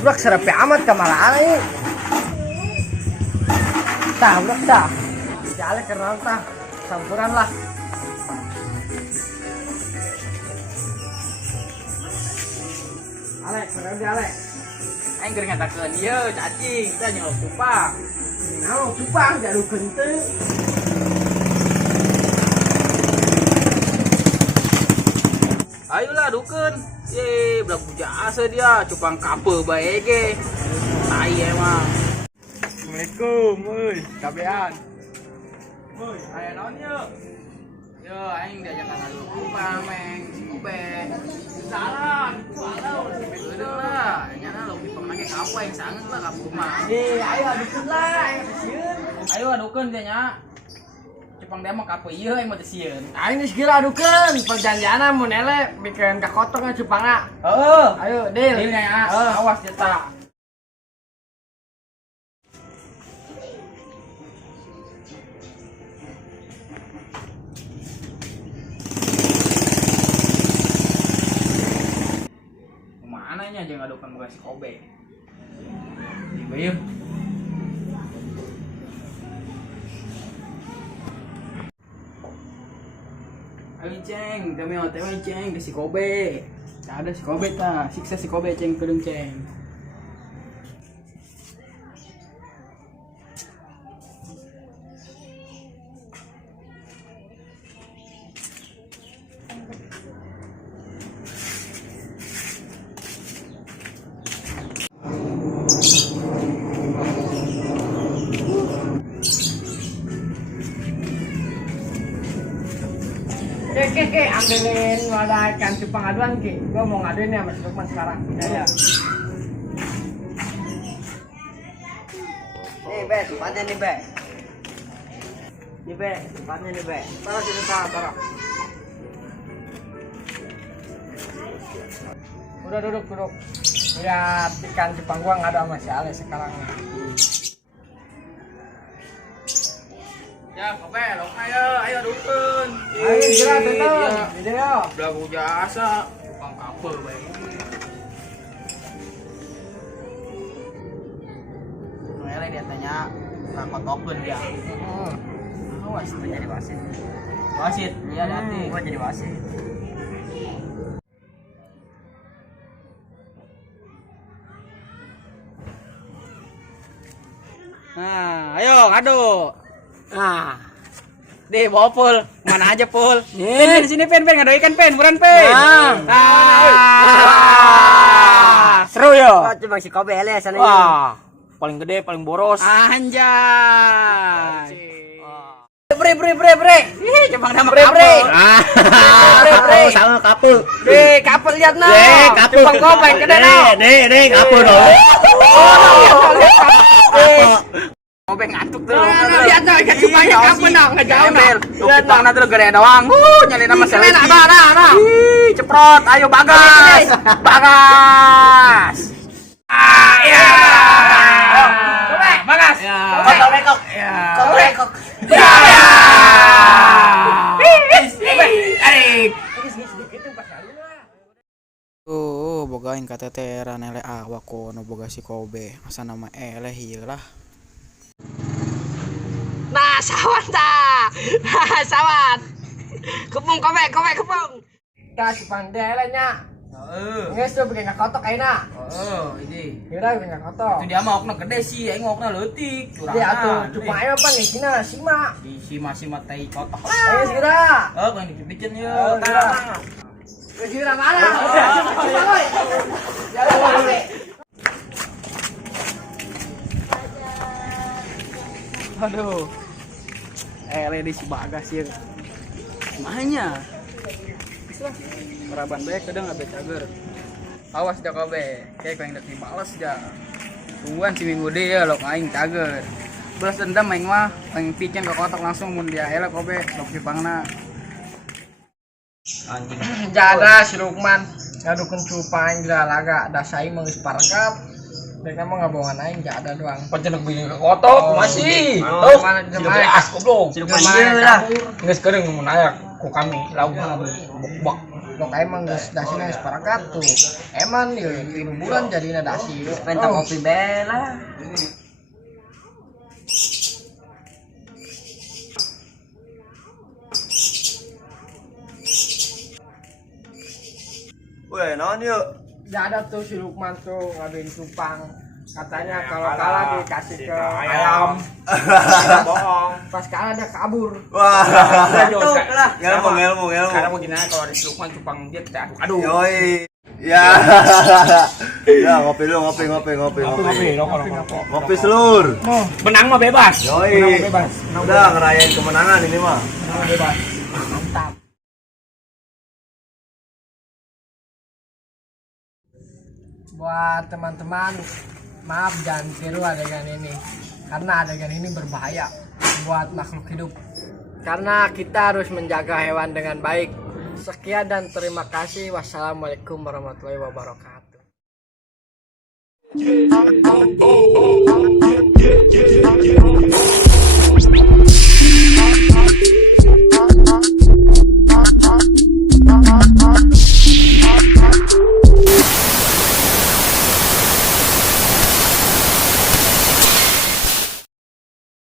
Udah serapi amat kemalaan ini. Tah, udah tah. Jale kenal tah. Sampuran lah. Alek, kenal dia Alek. Aing keur ngatakeun ieu cacing teh nyolok cupang. Nyolok cupang jadu genteng. Ayolah dukeun. Ye, belah jasa dia cupang kape bae ge. Tai emang. Assalamualaikum, euy. Kabean. Euy, aya naon ye? Yo, aing diajak ngadu cupang meng, si Kobe. Salah, ulah si beudeuh lah. Nyana lo pipang make kapo yang sanget lah ka rumah. Ayo adukeun lah, ayo sieun. Ayo adukeun teh nya. Cupang dia mah kape ieu aing mah teu sieun. Aing geus geura adukeun, perjanjianna mun ele bikeun kakotongna cupangna. Heeh. Ayo, deal. Deal nya. Awas eta. Mananya aja ngadukan bukan si Kobe. Tiba yuk. Ayo ceng, kami OTW ceng ke si Kobe. Ada si Kobe ta, siksa si Kobe ceng kedeng ceng. Ke, ambilin wadah ikan cupang aduan ke. Gua mau ngaduin ya Mas Lukman sekarang. Ya. Nih, Be, tempatnya nih, Be. Nih, Be, tempatnya nih, Be. Taruh sini, taruh. Udah duduk. Lihat ikan cupang gua ngadu sama si Ale sekarang. Ya, Kobe, long ayo dukeun. Ayo gerak tuh. Video. Belagu jasa, cupang kape bae. Ele dia tanya rakotokeun dia. Awas teh jadi wasit. Wasit, iya hati. Gua jadi wasit. Nah, ayo ngadu. Nah. Deh, bawa pul. Mana aja pul. Pen sini pen ngadu ikan pen, buran pen. Seru yo. Coba si Kobe ele sana. Wah, paling gede, paling boros. Anjay. Bre. Ih, coba nama Bre. Bre. Sama kapel. Kapel lihat nah. Kapel. Cupang kopeng gede nah. Kapel dong. Kobe ngantuk tuh. Lihat nah ikan cupangnya kapel nah, enggak jauh nah. Lihat bang nanti gede doang. Nyali nama selesai. Nah. Ih, ceprot. Ayo Bagas. Bagas. Ya. Bagas. Rekok. Rekok. Ya. Boga ing KTT ranele awak kono boga si Kobe. Asa nama eleh ieu lah. Nah, sawat ta. Sawat. Kepung Kobe, kepung. Ka cupang dele nya. Heeh. Geus tuh bikin kotok ayeuna. Ini. Kira bikin kotok. Itu dia mah okna gede sih, aing okna leutik. Dia atuh cupang aya apa nih? Sina sima. Di sima teh kotok. Ayo segera. Bang dipicen ye. Segera mana? Cupang oi. Jalan oi. Aduh. Ele si Bagas ya. Mahanya. Meraban bae kadang abe cager. Awas dah Kobe. Kayak kau yang dak dibalas dah. Tungguan si minggu dia lo aing cager. Balas dendam aing mah, aing picen ke kotak langsung mun dia ele Kobe sok cupangna. Anjing. Jada si Lukman ngadukeun cupang gila laga da saing mah geus pargap. Mereka mah ngabongan aing jada doang. Pancenek bikin kotok masih. Tuh, mana Sudah as goblok. Sudah lah. Geus keurang mun aya ku kami lauk bok-bok. Pok emang geus dasina separakat tuh. Eman ya 3 bulan jadina dasi. Penta kopi bela. Weh, naon yuk? Ya ada tuh si Lukman tuh ngaduin cupang. Katanya kalau kalah dikasih ke ayam. bohong. Pas kalah dia kabur. Wah, Tuh lah. ngelmu. Sekarang begini aja kalau ada si Lukman cupang dia kita aduk-aduk. Yoi. Ya. Ya, ngopi dulu, ngopi. Rokok. Ngopi selur. Menang mah bebas. Yoi. Menang mah bebas. Udah ngerayain kemenangan ini mah. Menang mah bebas. Mantap. Buat teman-teman, maaf jangan tiru adegan ini. Karena adegan ini berbahaya buat makhluk hidup. Karena kita harus menjaga hewan dengan baik. Sekian dan terima kasih. Wassalamualaikum warahmatullahi wabarakatuh.